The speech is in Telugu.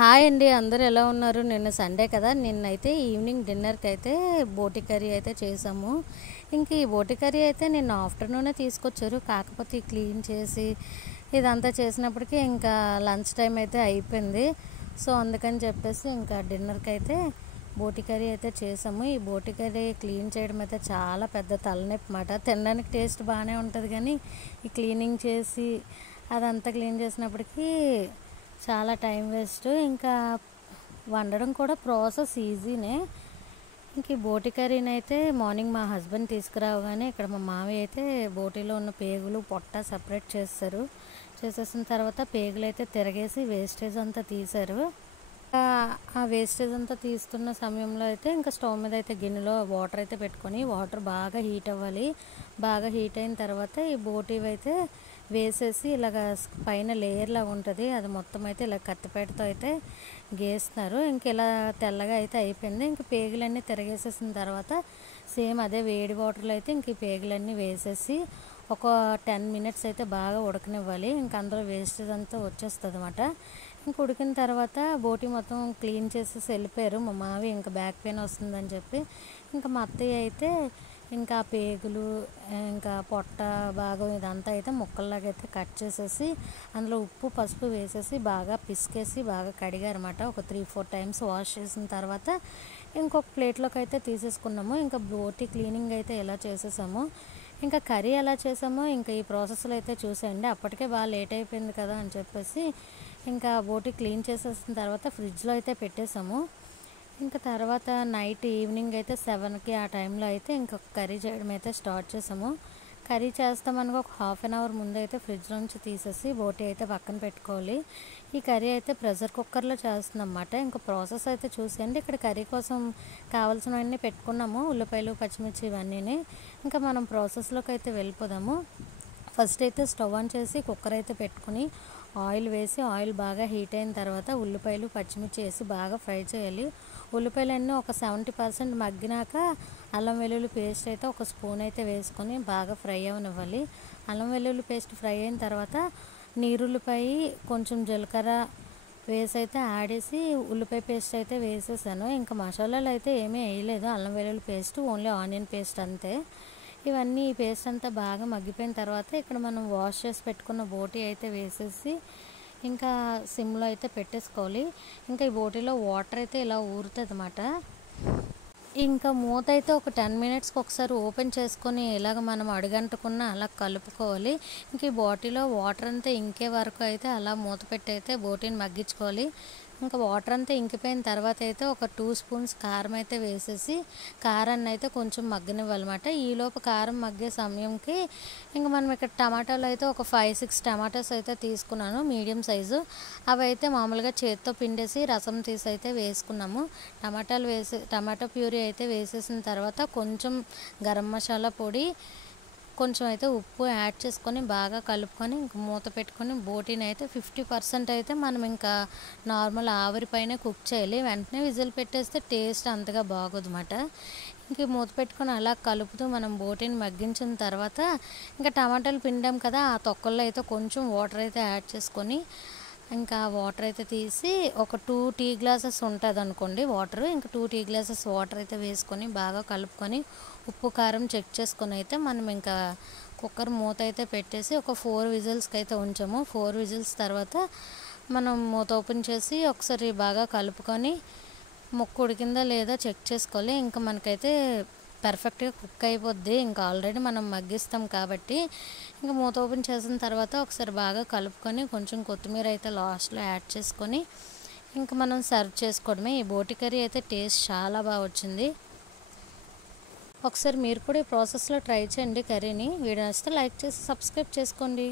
హాయ్ అండి, అందరూ ఎలా ఉన్నారు? నిన్న సండే కదా, నిన్నైతే ఈవినింగ్ డిన్నర్కి అయితే బోటి కర్రీ అయితే చేసాము. ఇంక ఈ బోటి కర్రీ అయితే నిన్న ఆఫ్టర్నూనే తీసుకొచ్చారు. కాకపోతే క్లీన్ చేసి ఇదంతా చేసినప్పటికీ ఇంకా లంచ్ టైం అయితే అయిపోయింది. సో అందుకని చెప్పేసి ఇంకా డిన్నర్కి అయితే బోటి కర్రీ అయితే చేసాము. ఈ బోటి కర్రీ క్లీన్ చేయడం అయితే చాలా పెద్ద తలనొప్పి మాట. తినడానికి టేస్ట్ బాగానే ఉంటుంది, కానీ ఈ క్లీనింగ్ చేసి అదంతా క్లీన్ చేసినప్పటికీ చాలా టైం వేస్ట్. ఇంకా వండడం కూడా ప్రాసెస్ ఈజీనే. ఇంక ఈ బోటి కర్రీని అయితే మార్నింగ్ మా హస్బెండ్ తీసుకురావగానే ఇక్కడ మా మామయ్య అయితే బోటీలో ఉన్న పేగులు పొట్ట సపరేట్ చేసేసిన తర్వాత పేగులు అయితే తిరగేసి వేస్టేజ్ అంతా తీశారు. ఆ వేస్టేజ్ అంతా తీస్తున్న సమయంలో అయితే ఇంకా స్టవ్ మీద అయితే గిన్నెలో వాటర్ అయితే పెట్టుకొని వాటర్ బాగా హీట్ అవ్వాలి. బాగా హీట్ అయిన తర్వాత ఈ బోటీవి అయితే వేసేసి ఇలాగ పైన లేయర్ లాగా ఉంటుంది, అది మొత్తం అయితే ఇలా కత్తిపేటతో అయితే గీస్తున్నారు. ఇంక ఇలా తెల్లగా అయితే అయిపోయింది. ఇంక పేగులన్నీ తిరగేసేసిన తర్వాత సేమ్ అదే వేడి వాటర్లో అయితే ఇంక ఈ పేగులన్నీ వేసేసి ఒక 10 మినిట్స్ అయితే బాగా ఉడకనివ్వాలి. ఇంక అందులో వేస్టేజ్ అంతా వచ్చేస్తుంది అన్నమాట. ఇంక ఉడికిన తర్వాత బోటి మొత్తం క్లీన్ చేసేసి వెళ్ళిపోయారు మా మావి. ఇంకా బ్యాక్ పెయిన్ వస్తుందని చెప్పి ఇంకా మా అత్తయ్య అయితే ఇంకా పేగులు ఇంకా పొట్ట భాగం ఇదంతా అయితే ముక్కల్లాగా అయితే కట్ చేసేసి అందులో ఉప్పు పసుపు వేసేసి బాగా పిసికేసి బాగా కడిగారన్నమాట. ఒక 3-4 టైమ్స్ వాష్ చేసిన తర్వాత ఇంకొక ప్లేట్లోకి అయితే తీసేసుకున్నాము. ఇంకా బోటి క్లీనింగ్ అయితే ఎలా చేసేసాము, ఇంకా కర్రీ ఎలా చేసామో ఇంకా ఈ ప్రాసెస్లో అయితే చూసేయండి. అప్పటికే బాగా లేట్ అయిపోయింది కదా అని చెప్పేసి ఇంకా బోటి క్లీన్ చేసేసిన తర్వాత ఫ్రిడ్జ్లో అయితే పెట్టేసాము. ఇంకా తర్వాత నైట్ ఈవినింగ్ అయితే 7కి ఆ టైంలో అయితే ఇంకొక కర్రీ చేయడం అయితే స్టార్ట్ చేసాము. కర్రీ చేస్తామని ఒక హాఫ్ అన్ అవర్ ముందు అయితే ఫ్రిడ్జ్ నుంచి తీసేసి బోటి అయితే పక్కన పెట్టుకోవాలి. ఈ కర్రీ అయితే ప్రెషర్ కుక్కర్లో చేస్తుంది అన్నమాట. ఇంకా ప్రాసెస్ అయితే చూసేయండి. ఇక్కడ కర్రీ కోసం కావాల్సినవన్నీ పెట్టుకున్నాము, ఉల్లిపాయలు పచ్చిమిర్చి ఇవన్నీ. ఇంకా మనం ప్రాసెస్లోకి అయితే వెళ్ళిపోదాము. ఫస్ట్ అయితే స్టవ్ ఆన్ చేసి కుక్కర్ అయితే పెట్టుకుని ఆయిల్ వేసి ఆయిల్ బాగా హీట్ అయిన తర్వాత ఉల్లిపాయలు పచ్చిమిర్చి వేసి బాగా ఫ్రై చేయాలి. ఉల్లిపాయలన్నీ ఒక 70% మగ్గినాక అల్లం వెల్లుల్లి పేస్ట్ అయితే ఒక స్పూన్ అయితే వేసుకొని బాగా ఫ్రై అవనివ్వాలి. అల్లం వెల్లుల్లి పేస్ట్ ఫ్రై అయిన తర్వాత నీరుల్లిపాయ కొంచెం జీలకర్ర వేసి అయితే ఆడేసి ఉల్లిపాయ పేస్ట్ అయితే వేసేసాను. ఇంకా మసాలాలు అయితే ఏమీ వేయలేదు, అల్లం వెల్లుల్లి పేస్ట్ ఓన్లీ ఆనియన్ పేస్ట్ అంతే. ఇవన్నీ ఈ పేస్ట్ అంతా బాగా మగ్గిపోయిన తర్వాత ఇక్కడ మనం వాష్ చేసి పెట్టుకున్న బోటీ అయితే వేసేసి ఇంకా సిమ్లో అయితే పెట్టేసుకోవాలి. ఇంకా ఈ బోటీలో వాటర్ అయితే ఇలా ఊరుతుంది అన్నమాట. ఇంకా మూత అయితే ఒక 10 మినిట్స్కి ఒకసారి ఓపెన్ చేసుకొని ఇలాగ మనం అడుగంటుకున్న అలా కలుపుకోవాలి. ఇంక ఈ బోటీలో వాటర్ అంతా ఇంకే వరకు అయితే అలా మూత పెట్టి అయితే బోటీని మగ్గించుకోవాలి. ఇంకా వాటర్ అంతా ఇంకిపోయిన తర్వాత అయితే ఒక 2 స్పూన్స్ కారం అయితే వేసేసి కారాన్ని అయితే కొంచెం మగ్గనివ్వాలన్నమాట. ఈలోపు కారం మగ్గే సమయంకి ఇంకా మనం ఇక్కడ టమాటాలు అయితే ఒక 5-6 టమాటాస్ అయితే తీసుకున్నాను మీడియం సైజు. అవి అయితే మామూలుగా చేత్తో పిండేసి రసం తీసి అయితే వేసుకున్నాము. టమాటా ప్యూరీ అయితే వేసేసిన తర్వాత కొంచెం గరం మసాలా పొడి కొంచెం అయితే ఉప్పు యాడ్ చేసుకొని బాగా కలుపుకొని ఇంక మూత పెట్టుకొని బోటీని అయితే 50% అయితే మనం ఇంకా నార్మల్ ఆవిరి పైన కుక్ చేయాలి. వెంటనే విజిల్ పెట్టేస్తే టేస్ట్ అంతగా బాగోదు అన్నమాట. ఇంక మూత పెట్టుకొని అలా కలుపుతూ మనం బోటీని మగ్గించిన తర్వాత ఇంకా టమాటాలు పిండాం కదా, ఆ తొక్కల్లో అయితే కొంచెం వాటర్ అయితే యాడ్ చేసుకొని ఇంకా వాటర్ అయితే తీసి ఒక 2 టీ గ్లాసెస్ ఉంటుంది అనుకోండి వాటర్. ఇంకా 2 టీ గ్లాసెస్ వాటర్ అయితే వేసుకొని బాగా కలుపుకొని ఉప్పు కారం చెక్ చేసుకొని అయితే మనం ఇంకా కుక్కర్ మూత అయితే పెట్టేసి ఒక 4 విజిల్స్కి అయితే ఉంచాము. 4 విజిల్స్ తర్వాత మనం మూత ఓపెన్ చేసి ఒకసారి బాగా కలుపుకొని ముక్క ఉడికిందా లేదా చెక్ చేసుకోవాలి. ఇంకా మనకైతే పర్ఫెక్ట్గా కుక్ అయిపోద్ది. ఇంకా ఆల్రెడీ మనం మగ్గిస్తాం కాబట్టి ఇంకా మూత ఓపెన్ చేసిన తర్వాత ఒకసారి బాగా కలుపుకొని కొంచెం కొత్తిమీర అయితే లాస్ట్లో యాడ్ చేసుకొని ఇంకా మనం సర్వ్ చేసుకోవడమే. ఈ బోటి కర్రీ అయితే టేస్ట్ చాలా బాగా వచ్చింది. ఒకసారి మీరు కూడా ఈ ప్రాసెస్లో ట్రై చేయండి కర్రీని. వీడియో నచ్చితే లైక్ చేసి సబ్స్క్రైబ్ చేసుకోండి.